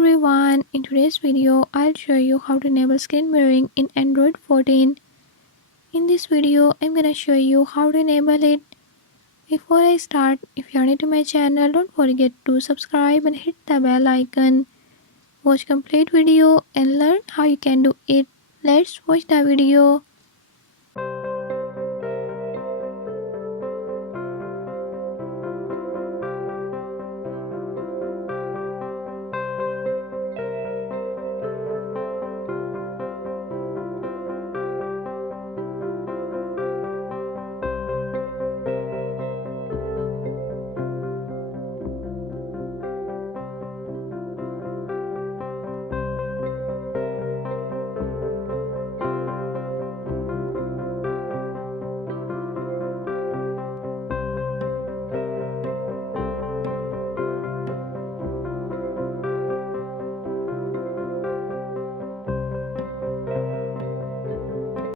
everyone, in today's video I'll show you how to enable screen mirroring in Android 14. In this video I'm gonna show you how to enable it. Before I start, if you are new to my channel, don't forget to subscribe and hit the bell icon. Watch complete video and learn how you can do it. Let's watch the video.